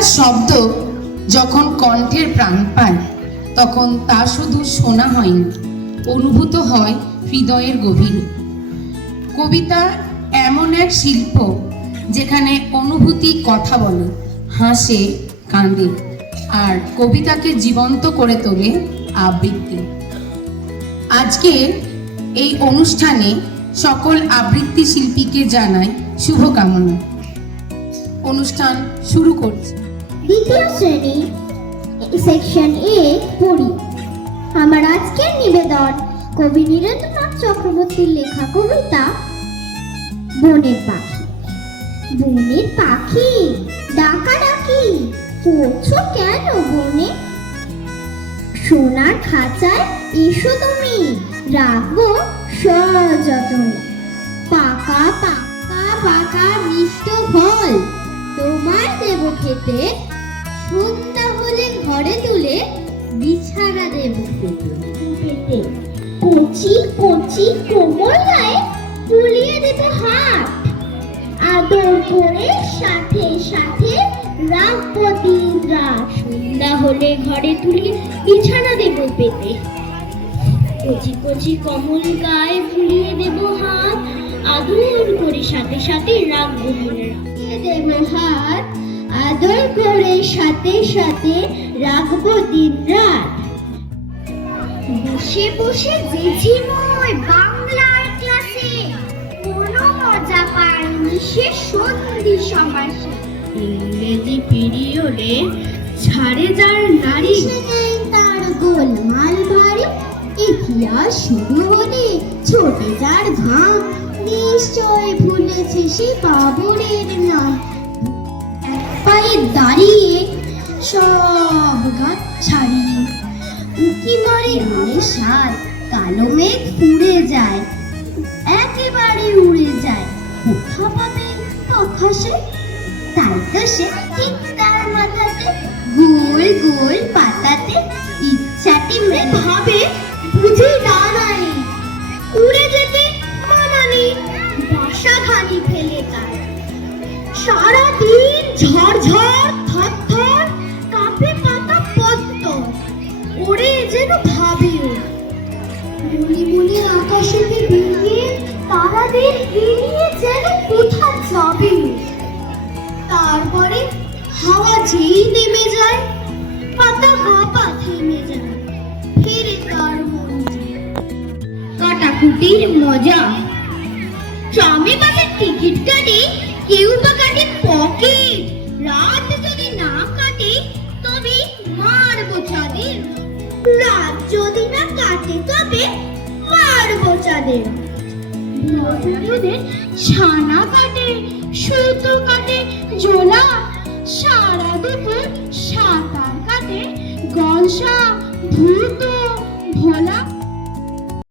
কবিতার শব্দ যখন কণ্ঠের প্রাণ পায় তখন তা শুধু শোনা হয় না, অনুভূত হয় হৃদয়ের গভীরে। কবিতা এমন এক শিল্প যেখানে অনুভূতি কথা বলে, হাসে, কাঁদে, আর কবিতাকে জীবন্ত করে তোলে আবৃত্তি। আজকে এই অনুষ্ঠানে সকল আবৃত্তি শিল্পীকে জানাই শুভকামনা। অনুষ্ঠান শুরু করছি। দ্বিতীয় শ্রেণী সেকশন এ পড়ি। আমার আজকের নিবেদন কবি নীরেন্দ্রনাথ চক্রবর্তীর লেখা কবিতা বনের পাখি। বনের পাখি ডাকাডাকি করছো কেন বনে? সোনার খাঁচায় এসো তুমি, রাখবো সযত্নে। পাকা পাকা পাকা মিষ্ট ফল তোমায় দেব খেতে, সন্ধ্যা হলে ঘরে তুলে বিছানা দেব পেতে। কচি কচি কোমল গায়ে তুলিয়ে দেব হাত, আদর করে সাথে সাথে রাখবো দিন রাত। সন্ধ্যা হলে ঘরে তুলে বিছানা দেব পেতে। কচি কচি কোমল গায়ে ফুলিয়ে দেব হাত, আদর করে সাথে সাথে রাখবো দেব হাত, আদর করে সাথে সাথে রাখবো দিন রাত। বসে বসে জেঠিময় বাংলার ক্লাসে কোনো মজা পাইনি সে সন্ধি সমাসে। ইংরেজি পিরিয়ডে ছাড়ে যার নারী, তার গোলমাল ভারী। ইতিহাস শুরু হলে ছোটে যার ঘাম, নিশ্চয় ভুলেছে সে বাবরের নাম। পায়ে দাঁড়িয়ে সব গাছ ছাড়িয়ে উকি মারে রঙের সাত, কালো মেঘ উড়ে যায়, একেবারে উড়ে যায়। কোথা পাবে আকাশে? তাই তো সে ঠিক তার মাথাতে গোল গোল পাতাতে ইচ্ছাটি ভাবে বুঝে দাঁড়ায়, উড়ে যেতে মানা নেই, বাসা খালি ফেলে তার। সারাদিন ঝড়ঝড় থর থর কাঁপে পাতা পদ্ম, ওরে যেন ভাবে মনে মনে আকাশেতে বেরিয়ে তারাদের এড়িয়ে যেন কোথা যাবে। তারপরে হাওয়া যেই নেমে যায়, পাতা কাঁপা থেমে যায়, ফিরে তার মনে। কাটাকুটির মজা, ট্রামে বাসে টিকিট কাটে, কেউ বা কাটে পকেট। রাত যদি না কাটে তবে মারবো চাঁদের, রাত যদি না কাটে তবে মারবো চাঁদের। ছানা কাটে, সুতো কাটে, জোলা সারা দুপুর সাঁতার কাটে, গলসা ভূত ভোলা।